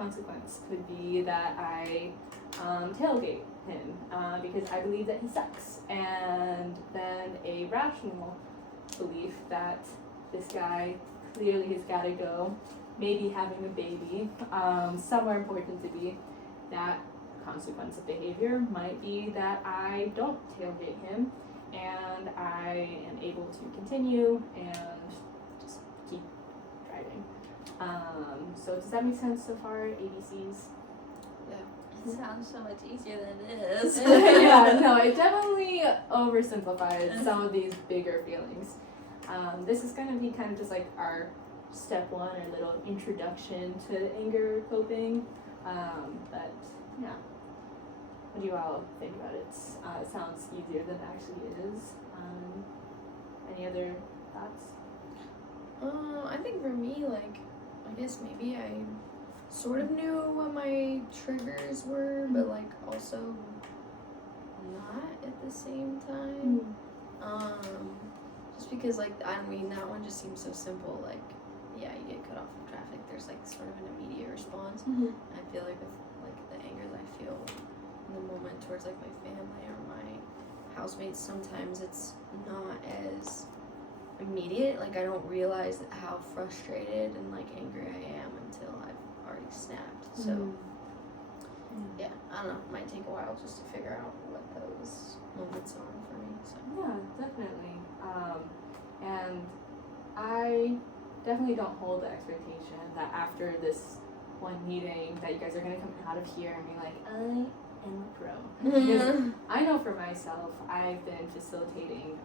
consequence could be that I tailgate him because I believe that he sucks. And then a rational belief that this guy clearly has got to go, maybe having a baby, somewhere important to be. That consequence of behavior might be that I don't tailgate him and I am able to continue and just keep driving. So does that make sense so far, ABCs? It sounds so much easier than it is. Yeah, no, I definitely oversimplified some of these bigger feelings. This is going to be kind of just like our step one, our little introduction to anger coping. But yeah, what do you all think about it? It sounds easier than it actually is. Any other thoughts? I think for me, like, I guess maybe I sort of knew what my triggers were, but like also not at the same time. Just because like, I mean, that one just seems so simple. Like, yeah, you get cut off from traffic, there's like sort of an immediate response. I feel like with like the anger that I feel in the moment towards like my family or my housemates, sometimes it's not as immediate. Like, I don't realize how frustrated and like angry I am until I've already snapped. So yeah, I don't know, it might take a while just to figure out what those moments are for me. So Yeah, definitely. And I definitely don't hold the expectation that after this one meeting that you guys are going to come out of here and be like, I am a pro. Because I know for myself, I've been facilitating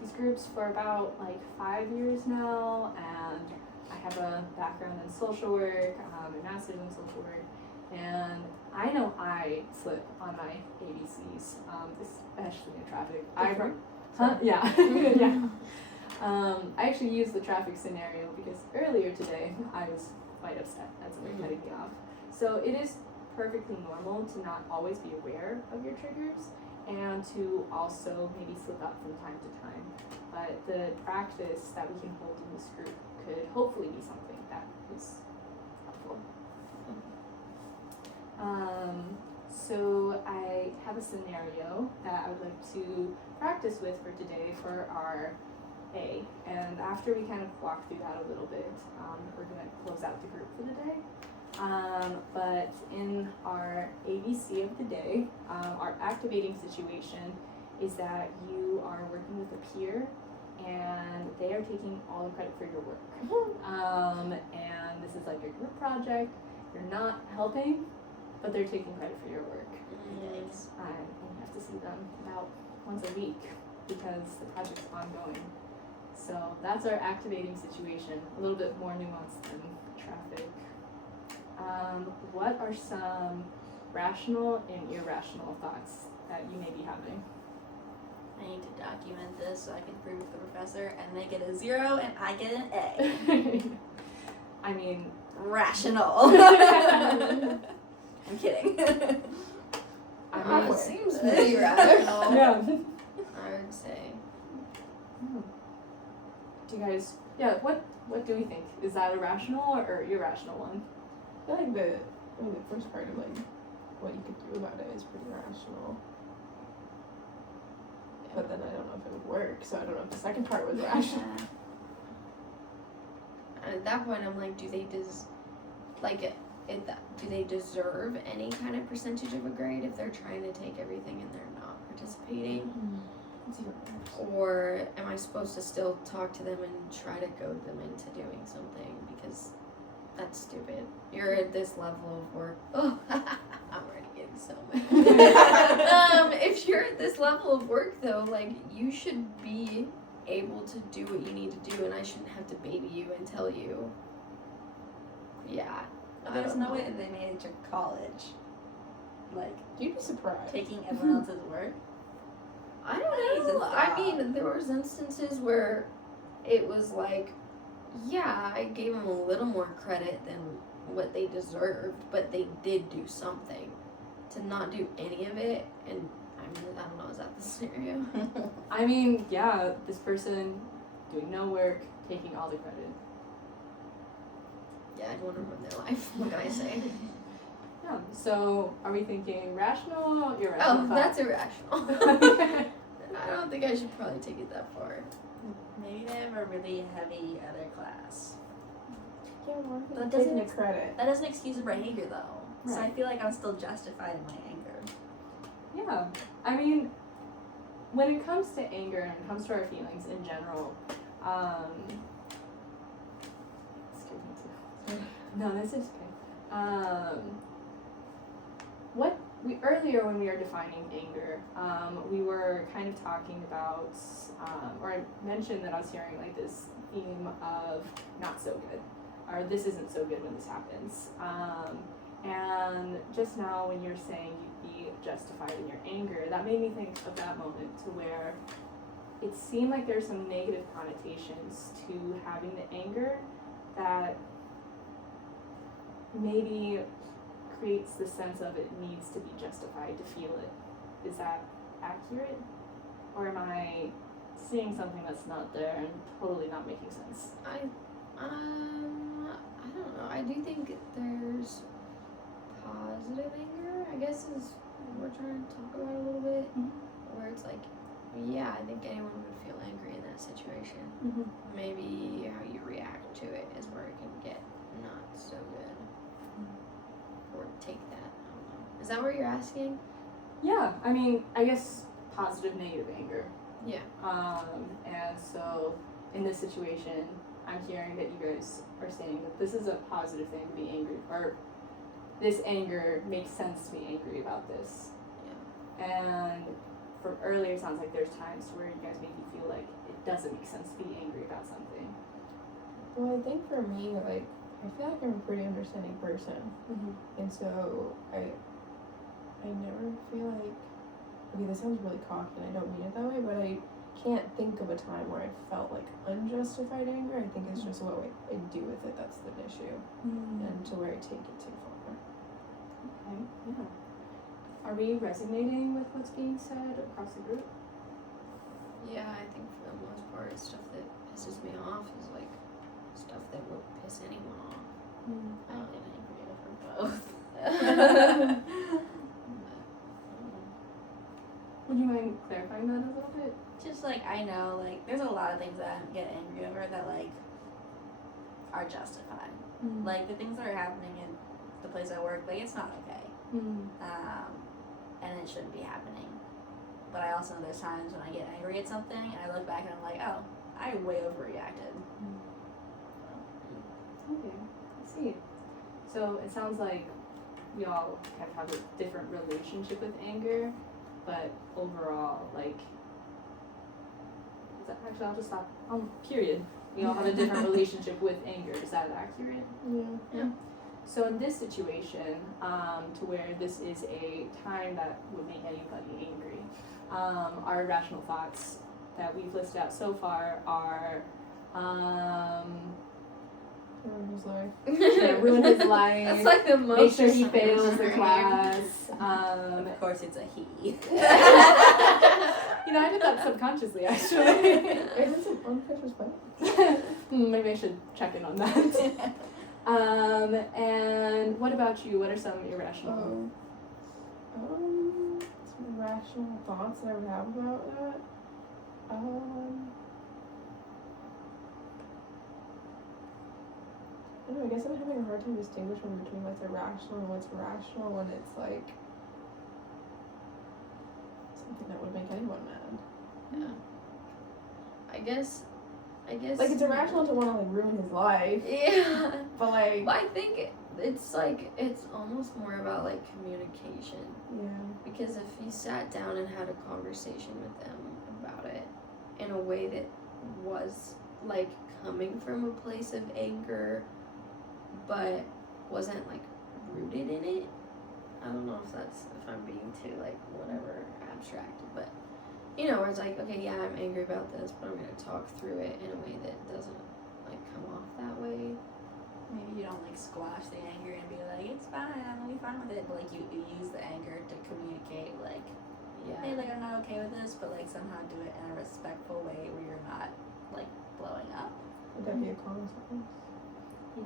these groups for about like 5 years now, and I have a background in social work, a master's in social work, and I know I slip on my ABCs, especially in traffic. Yeah. Yeah. I actually used the traffic scenario because earlier today I was quite upset at somebody cutting me off. So it is perfectly normal to not always be aware of your triggers and to also maybe slip up from time to time. But the practice that we can hold in this group could hopefully be something that is helpful. So I have a scenario that I would like to practice with for today for our A. And after we kind of walk through that a little bit, we're going to close out the group for the day. But in our ABC of the day, our activating situation is that you are working with a peer and they are taking all the credit for your work. And this is like a group project. You're not helping, but they're taking credit for your work. Yes. And you have to see them about once a week because the project's ongoing. So that's our activating situation, a little bit more nuanced than traffic. What are some rational and irrational thoughts that you may be having? I need to document this so I can prove to the professor and they get a 0 and I get an A. I mean, Rational. I'm kidding. it seems pretty rational. yeah. I would say. Do you guys, what do we think? Is that a rational or irrational one? I feel like the first part of like what you could do about it is pretty rational. But then I don't know if it would work, so I don't know if the second part was rational. And at that point, I'm like, do they deserve any kind of percentage of a grade if they're trying to take everything and they're not participating? It's even worse. Or am I supposed to still talk to them and try to goad them into doing something? Because that's stupid. You're at this level of work. Oh, I'm already getting so mad. If you're at this level of work, though, like, you should be able to do what you need to do, and I shouldn't have to baby you and tell you. Yeah. There's no way that they made it to college. Like, You'd be surprised. taking everyone else's work. I don't know. I mean, there was instances where it was like, yeah, I gave them a little more credit than what they deserved, but they did do something. To not do any of it, and I mean, I don't know, is that the scenario? I mean, yeah, this person doing no work, taking all the credit. Yeah, I'd want to ruin their life. What can I say? Yeah. So, are we thinking rational or irrational? Oh, thought? that's irrational. I don't think I should probably take it that far. Maybe they have a really heavy other class. Yeah, why But are doesn't taking the ex- credit? That doesn't excuse the behavior though. So I Right. feel like I'm still justified in my anger. Yeah. I mean, when it comes to anger and it comes to our feelings in general, excuse me too. No, this is okay. What we earlier when we were defining anger, we were kind of talking about, or I mentioned that I was hearing like this theme of not so good, or this isn't so good when this happens. And just now when you're saying you'd be justified in your anger, that made me think of that moment to where it seemed like there's some negative connotations to having the anger that maybe creates the sense of it needs to be justified to feel it. Is that accurate? Or am I seeing something that's not there and totally not making sense? I don't know. I do think there's positive anger, I guess, is what we're trying to talk about a little bit. Mhm. Where it's like, yeah, I think anyone would feel angry in that situation. Mm-hmm. Maybe how you react to it is where it can get not so good. Or take that. I don't know. Is that what you're asking? Yeah, I mean, I guess positive, negative anger. Yeah. And so in this situation, I'm hearing that you guys are saying that this is a positive thing to be angry, or this anger makes sense to be angry about this. And from earlier, it sounds like there's times where you guys make me feel like it doesn't make sense to be angry about something. Well, I think for me, like, I feel like I'm a pretty understanding person, and so I never feel like, okay, this sounds really cocky, and I don't mean it that way, but I can't think of a time where I felt like unjustified anger. I think it's just what I do with it that's the issue, and to where I take it too far. Okay, yeah. Are we resonating with what's being said across the group? Yeah, I think for the most part, stuff that pisses me off is like stuff that would piss anyone off. I get angry over both. Would you mind clarifying that a little bit? Just like I know, like there's a lot of things that I get angry over that like are justified. Like the things that are happening in the place I work, like it's not okay. And it shouldn't be happening. But I also know there's times when I get angry at something and I look back and I'm like, oh, I way overreacted. Okay, I see. So it sounds like we all kind of have a different relationship with anger, but overall, like, is that, actually, I'll just stop. Period. We all have a different relationship with anger. Is that accurate? Yeah. So in this situation, to where this is a time that would make anybody angry, our irrational thoughts that we've listed out so far are Ruin his life. ruin his life, That's like the make most. sure he fails the extreme. class. Of course, it's a he. You know, I did that subconsciously, actually. Is this an unconscious bias? Maybe I should check in on that. And what about you? What are some irrational? Some rational thoughts that I would have about that. I don't know, I guess I'm having a hard time distinguishing between what's irrational and what's rational when it's like something that would make anyone mad. Yeah. I guess. Like, it's irrational to want to like ruin his life, Yeah. but like, But I think it's like it's almost more about like communication. yeah. Because if you sat down and had a conversation with them about it in a way that was like coming from a place of anger but wasn't like rooted in it. I don't know if I'm being too like whatever abstracted, but you know, where it's like, okay, yeah, I'm angry about this, but I'm gonna talk through it in a way that doesn't like come off that way. Maybe you don't like squash the anger and be like, it's fine, I'm gonna be fine with it. But like you use the anger to communicate like, Yeah. hey, like I'm not okay with this, but like somehow do it in a respectful way where you're not like blowing up. Would that be a consequence?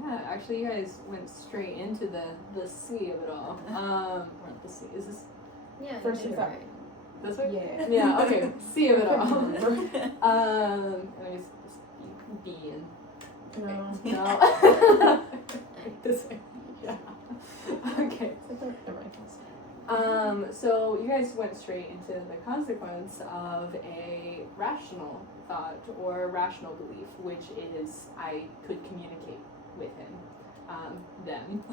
Yeah, actually, you guys went straight into the C of it all. Or the C. Is this Yeah. First you did and it right. this way? Yeah. Yeah. Okay. C of it all. And I guess B and No. no. This way. Yeah. Okay. It's like never mind. So you guys went straight into the consequence of a rational thought or rational belief, which is I could communicate with him, them.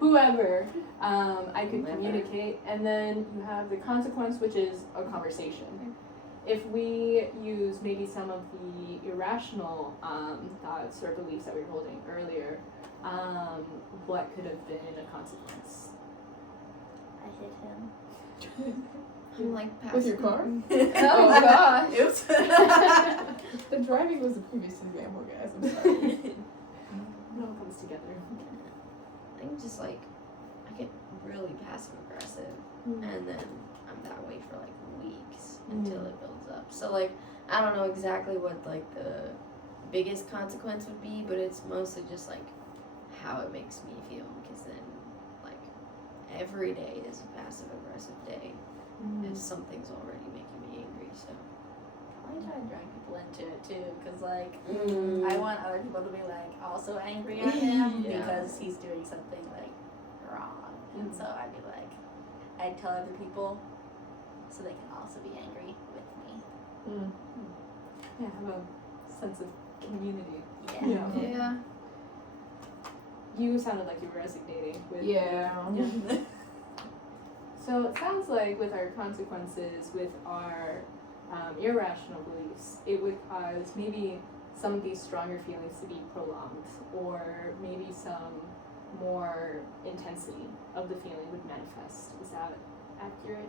Whoever. I could communicate, and then you have the consequence, which is a conversation. If we use maybe some of the irrational thoughts or beliefs that we were holding earlier, what could have been a consequence? I hit him. I'm like With your passing- car? Oh gosh. Oops. The driving was the previous example, guys. I'm sorry. It all comes together. I think just like I get really passive aggressive, and then I'm that way for like weeks until it builds up. So like I don't know exactly what like the biggest consequence would be, but it's mostly just like how it makes me feel, because then like every day is a passive aggressive day if something's already making me angry. So I try to drag people into it too, because like Mm. I want other people to be like also angry at him Yeah. because he's doing something like wrong, and so I'd be like, I'd tell other people so they can also be angry with me. Yeah, have a sense of community. Yeah. yeah. You sounded like you were resonating with. Yeah. So it sounds like with our consequences, with our irrational beliefs, it would cause maybe some of these stronger feelings to be prolonged, or maybe some more intensity of the feeling would manifest. Is that accurate?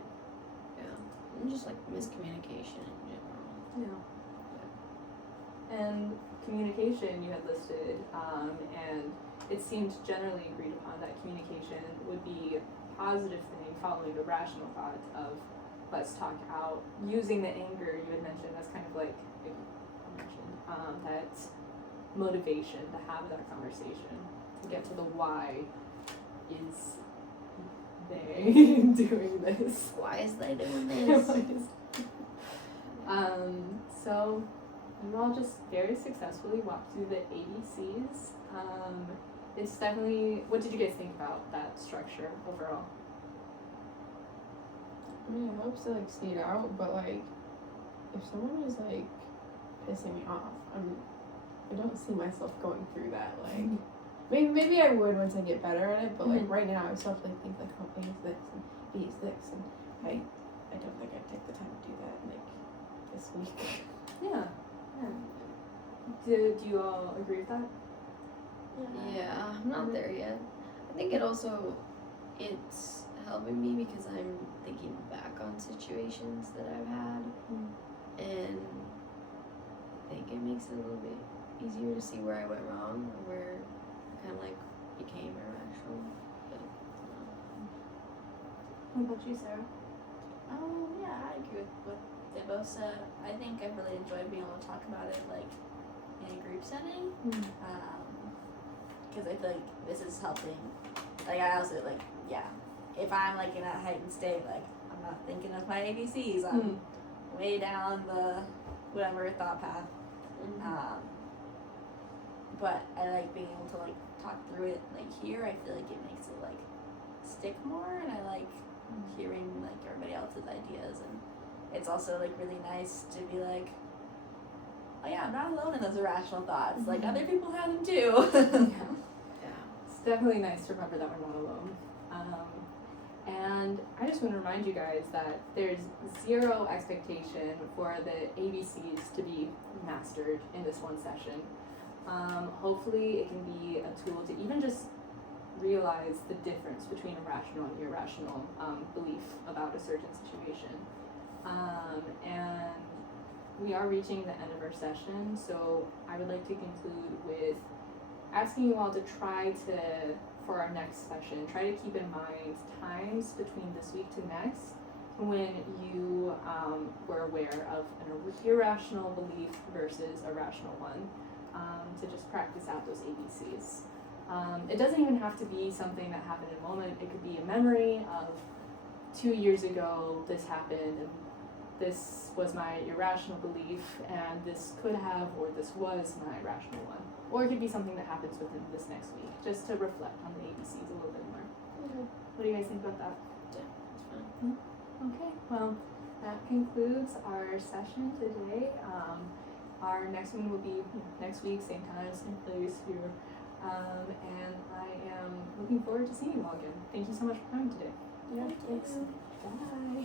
Yeah. And just like miscommunication in general. Yeah. And communication you had listed, and it seemed generally agreed upon that communication would be a positive thing following the rational thought of let's talk out, using the anger you had mentioned as kind of like you mentioned, that motivation to have that conversation, to get to the why is they doing this. Why is they doing this? So you all just very successfully walked through the ABCs. It's definitely, what did you guys think about that structure overall? I mean, it helps to like see it out, but like, if someone is like pissing me off, I don't see myself going through that. Like, maybe I would once I get better at it, but like right now, I still have to like think like, oh, A is this and B is this, and I don't think I'd take the time to do that like this week. Yeah. Do you all agree with that? Yeah, I'm not there yet. I think it's helping me because I'm thinking back on situations that I've had, and I think it makes it a little bit easier to see where I went wrong or where I kind of like became irrational. But, What about you, Sarah? Yeah, I agree with what they both said. I think I really enjoyed being able to talk about it like in a group setting. Because I feel like this is helping. Like I also like, yeah, if I'm like in a heightened state, like I'm not thinking of my ABCs. I'm way down the whatever thought path. But I like being able to like talk through it like here. I feel like it makes it like stick more, and I like hearing like everybody else's ideas, and it's also like really nice to be like, oh yeah, I'm not alone in those irrational thoughts. Like other people have them too. yeah. It's definitely nice to remember that we're not alone. And I just want to remind you guys that there's zero expectation for the ABCs to be mastered in this one session. Hopefully it can be a tool to even just realize the difference between a rational and irrational belief about a certain situation. And we are reaching the end of our session, so I would like to conclude with asking you all to try to, for our next session, try to keep in mind times between this week to next when you were aware of an irrational belief versus a rational one. to just practice out those ABCs. It doesn't even have to be something that happened in a moment. It could be a memory of 2 years ago this happened and this was my irrational belief and this could have or this was my rational one. Or it could be something that happens within this next week, just to reflect on the ABCs a little bit more. What do you guys think about that? Yeah, it's fun. Okay, well, that concludes our session today. Our next one will be next week, same time, same place here. And I am looking forward to seeing you all again. Thank you so much for coming today. Yeah, Thanks. Bye.